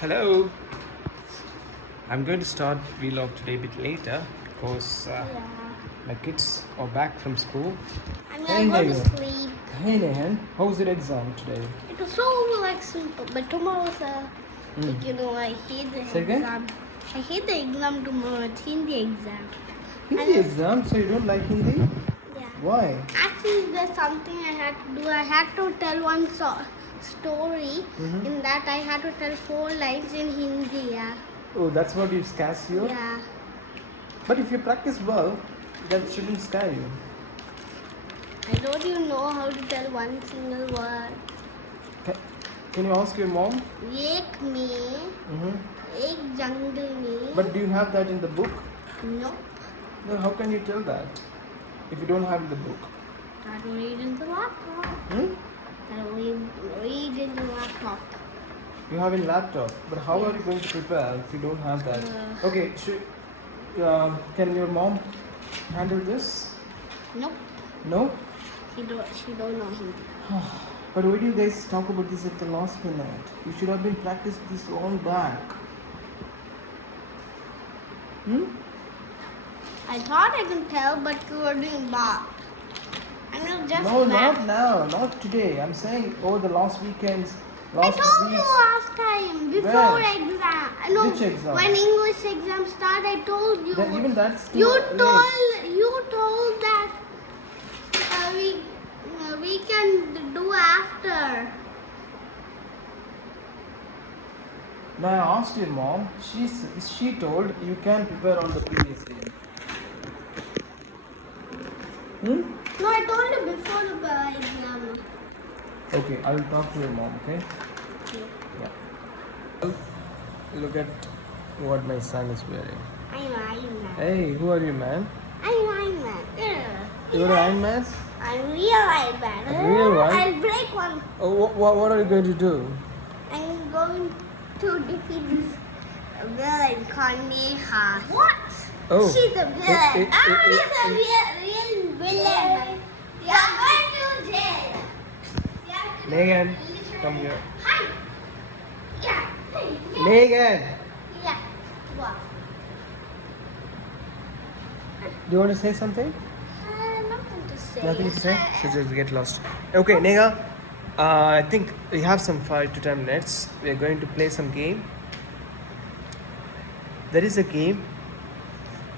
Hello. I'm going to start vlog today a bit later because Yeah. my kids are back from school. I'm Hey, gonna go to Nehan. sleep. Hey, Nehan. How was your exam today? It was so like simple, but tomorrow's I hate the Say again? exam. I hate the exam tomorrow. It's Hindi exam. Hindi And exam, so you don't like Hindi? yeah. Why? Actually, there's something I had to do. I had to tell one story. Mhm. In that, I had to tell 4 lines in Hindi. Yeah. Oh, that's what you scares you? Yeah. But if you practice well, that shouldn't scare you. I don't even know how to tell one single word. Can you ask your mom? Ek mein, Mm-hmm. ek jungle mein. But do you have that in the book? No. No, how can you tell that if you don't have in the book? I don't read in the laptop. Hmm? I don't read in the laptop. You have in laptop, but how are you going to prepare if you don't have that? Okay, can your mom handle this? Nope. No? She don't know Hindi. But why do you guys talk about this at the last minute? You should have been practiced this long back. Hmm? I thought I could tell, but you were doing bad. I know just No, bad. not now, not today. I'm saying over the last weekends, I last told you weeks. last time before When? exam. I know Which exam? when English exam started. I told you. Then even that's too You late. told that we can do after. Now I asked your mom. She told you can prepare on the previous day. Hmm? No, I told you before the exam. Okay, I will talk to your mom. Okay. Yeah. Look at what my son is wearing. I'm Iron Man. Hey, who are you, man? I'm Iron Man. You're an Iron Man? I'm real Iron Man. A real one? I'll break one. Oh, what are you going to do? I'm going to defeat this villain called Neha. What? Oh. She's a villain. She's a it- real villain. You're going to jail. Megan, come here. Hi. Yeah. Megan, Yeah. What? do you want to say something? Nothing to say. Nothing to say? So just get lost. Okay, Nega, I think we have some 5 to 10 minutes. We are going to play some game. There is a game.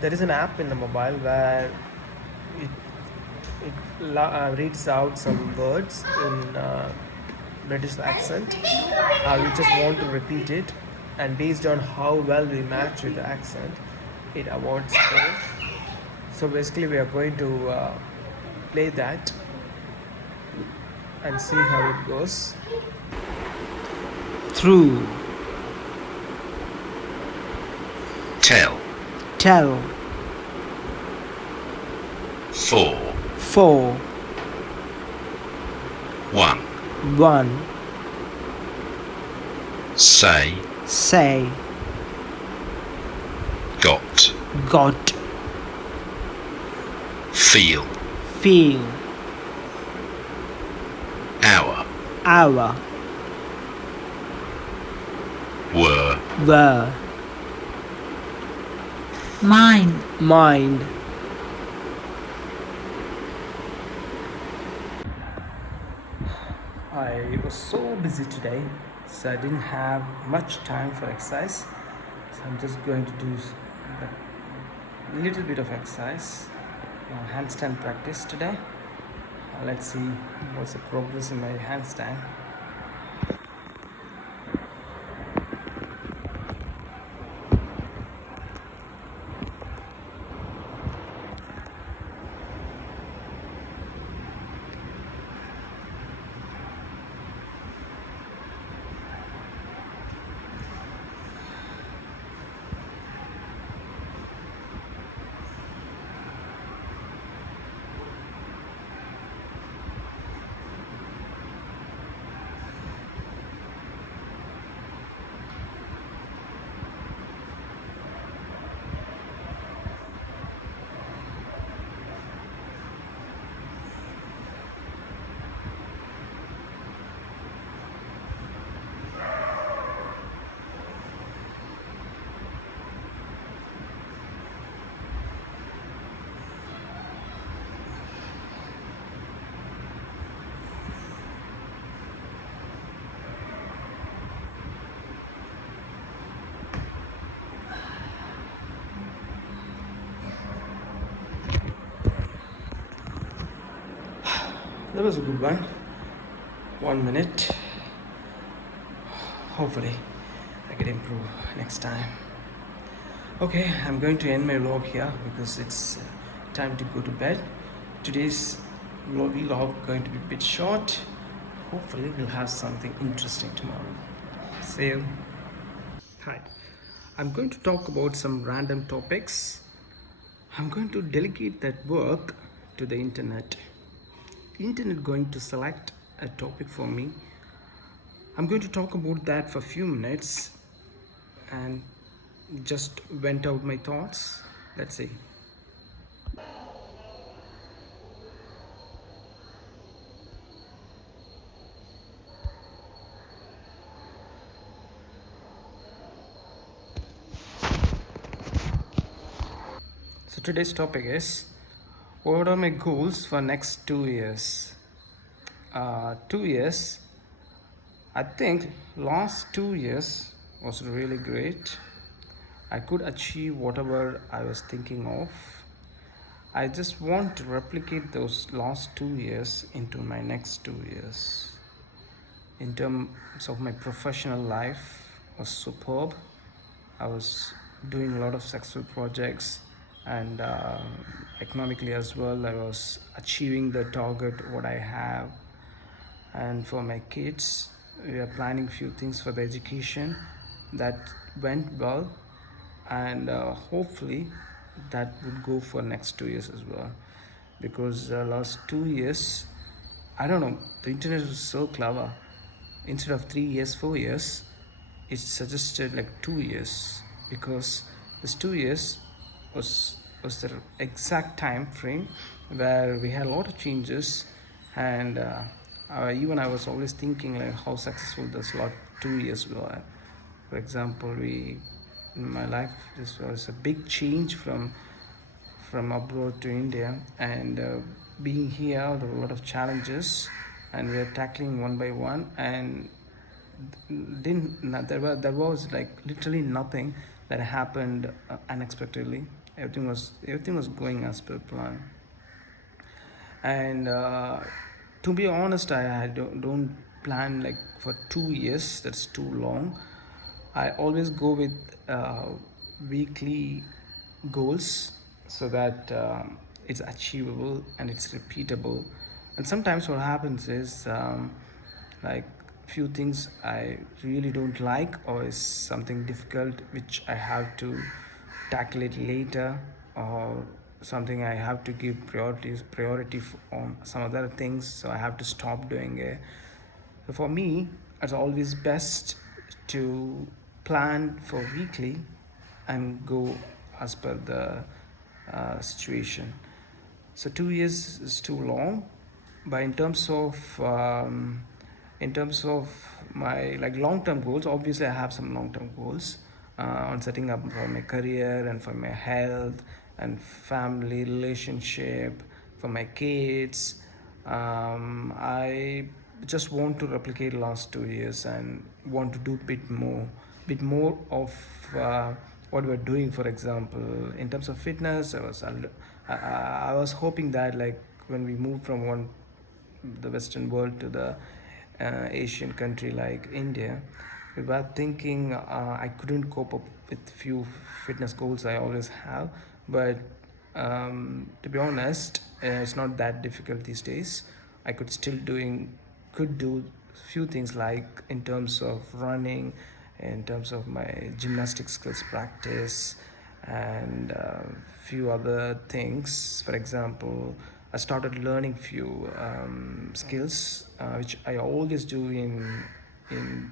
There is an app in the mobile where it reads out some words in British accent. We just want to repeat it, and based on how well we match with the accent, it awards score. So basically, we are going to play that and see how it goes. Through. Tell. Tell. For. 4. 1. 1. Say. Say. Got. Got. Feel. Feel. Hour. Hour. Were. Were. Mind. Mind. I was so busy today, so I didn't have much time for exercise. So I'm just going to do a little bit of exercise, handstand practice today. Let's see what's the progress in my handstand. That was a good one. 1 minute. Hopefully, I can improve next time. Okay, I'm going to end my vlog here because it's time to go to bed. Today's vlog going to be a bit short. Hopefully, we'll have something interesting tomorrow. See you. Hi. I'm going to talk about some random topics. I'm going to delegate that work to the internet. Internet going to select a topic for me. I'm going to talk about that for a few minutes and just vent out my thoughts. Let's see. So today's topic is what are my goals for next 2 years? 2 years. I think last 2 years was really great. I could achieve whatever I was thinking of. I just want to replicate those last 2 years into my next 2 years. In terms of my professional life was superb. I was doing a lot of successful projects and economically as well. I was achieving the target what I have. And for my kids, we are planning few things for the education that went well, and hopefully that would go for next 2 years as well, because last 2 years, I don't know, the internet was so clever. Instead of 3 years, 4 years, it suggested like 2 years, because this 2 years was the exact time frame where we had a lot of changes, and even I was always thinking like how successful this lot 2 years were. For example, we in my life this was a big change from abroad to India, and being here there were a lot of challenges, and we are tackling one by one, and there was like literally nothing that happened unexpectedly. Everything was going as per plan, and to be honest, I don't plan like for 2 years. That's too long. I always go with weekly goals so that it's achievable and it's repeatable. And sometimes what happens is like few things I really don't like, or is something difficult which I have to tackle it later, or something I have to give priority on some other things, so I have to stop doing it. So for me, it's always best to plan for weekly and go as per the situation. So 2 years is too long, but in terms of my like long-term goals, obviously I have some long-term goals on setting up for my career and for my health and family relationship, for my kids. I just want to replicate last 2 years and want to do bit more of what we're doing. For example, in terms of fitness, I was hoping that like when we move from the Western world to the Asian country like India, we were thinking I couldn't cope up with few fitness goals I always have, but to be honest, it's not that difficult these days. I could do few things like in terms of running, in terms of my gymnastic skills practice, and few other things. For example, I started learning few skills which I always do in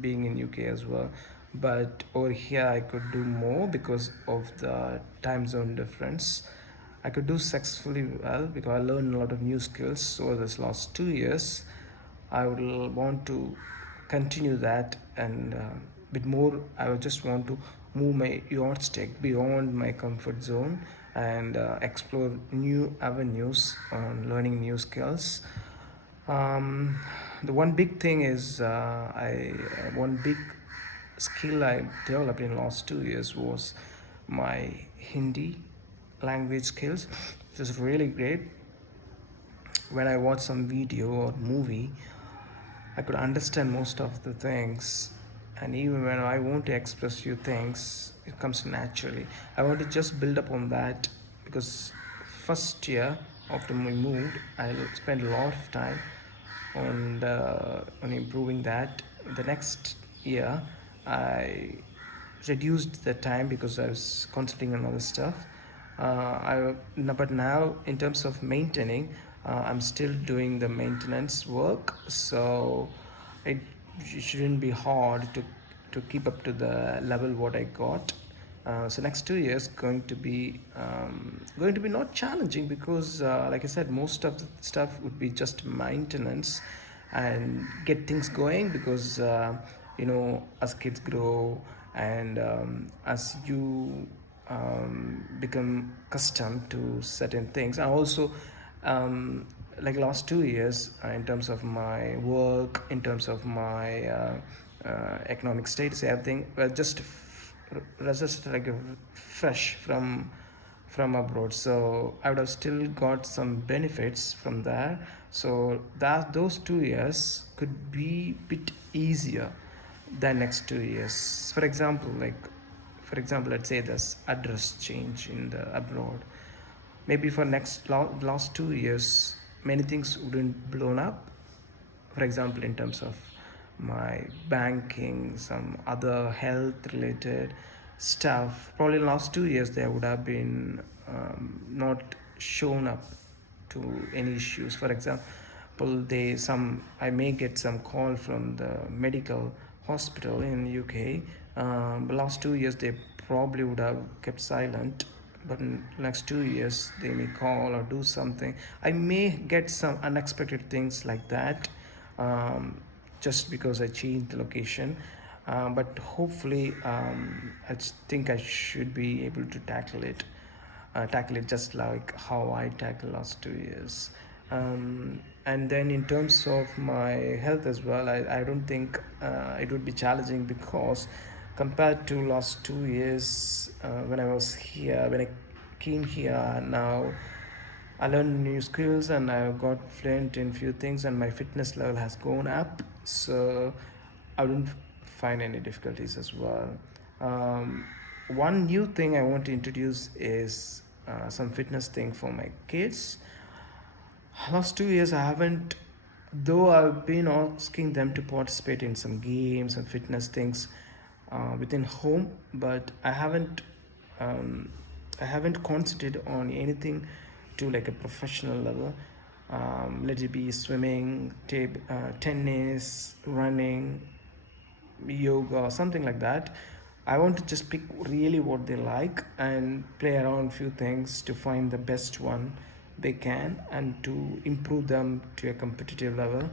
being in UK as well, but over here I could do more because of the time zone difference. I could do successfully well because I learned a lot of new skills over this last 2 years. I would want to continue that, and bit more. I would just want to move my yardstick beyond my comfort zone and explore new avenues on learning new skills. The one big thing is one big skill I developed in the last 2 years was my Hindi language skills, which is really great. when I watch some video or movie, I could understand most of the things. And even when I want to express few things, it comes naturally. I want to just build up on that because first year after we moved, I spent a lot of time on improving that. The next year, I reduced the time because I was concentrating on other stuff. But now, in terms of maintaining, I'm still doing the maintenance work, so it shouldn't be hard to keep up to the level what I got. So next 2 years going to be not challenging because, like I said, most of the stuff would be just maintenance and get things going because as kids grow and as you become accustomed to certain things, and also like last 2 years in terms of my work, in terms of my economic status, everything just registered like a fresh from abroad, so I would have still got some benefits from there. So that those 2 years could be bit easier than next 2 years. For example, let's say there's address change in the abroad. Maybe for last 2 years, many things wouldn't blown up. For example, in terms of my banking, some other health related stuff, probably last 2 years there would have been not shown up to any issues. For example, I may get some call from the medical hospital in UK. But last 2 years they probably would have kept silent, but in next 2 years they may call or do something. I may get some unexpected things like that, just because I changed the location. But hopefully, think I should be able to tackle it just like how I tackled last 2 years. And then in terms of my health as well, I don't think it would be challenging because compared to last 2 years, when I came here now, I learned new skills and I got fluent in few things and my fitness level has gone up. So I didn't find any difficulties as well. Um, One new thing I want to introduce is some fitness thing for my kids. Last 2 years, I haven't, though I've been asking them to participate in some games and fitness things within home, but um, I haven't concentrated on anything to like a professional level. Let it be swimming, tennis, running, yoga or something like that. I want to just pick really what they like and play around few things to find the best one they can and to improve them to a competitive level.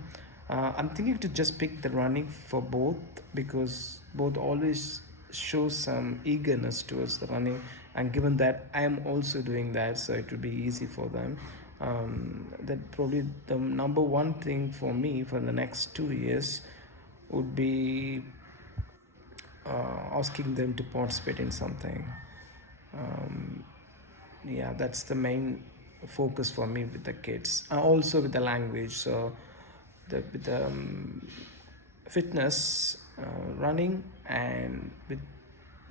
I'm thinking to just pick the running for both because both always show some eagerness towards the running, and given that I am also doing that, so it would be easy for them. That probably the number one thing for me for the next 2 years would be asking them to participate in something. Yeah, that's the main focus for me with the kids. Also with the language, so with the fitness, running, and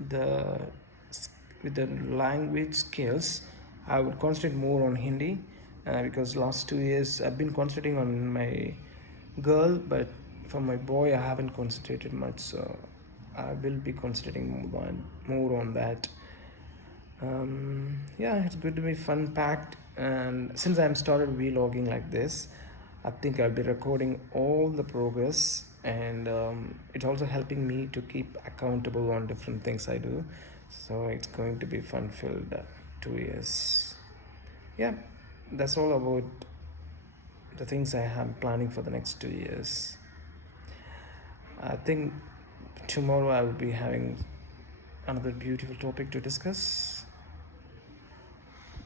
the with the language skills, I would concentrate more on Hindi because last 2 years I've been concentrating on my girl, but for my boy I haven't concentrated much. So I will be concentrating more on that. Yeah, it's going to be fun packed, and since I'm started vlogging like this, I think I'll be recording all the progress, and it's also helping me to keep accountable on different things I do. So it's going to be fun filled 2 years. Yeah, that's all about the things I am planning for the next 2 years. I think tomorrow I will be having another beautiful topic to discuss.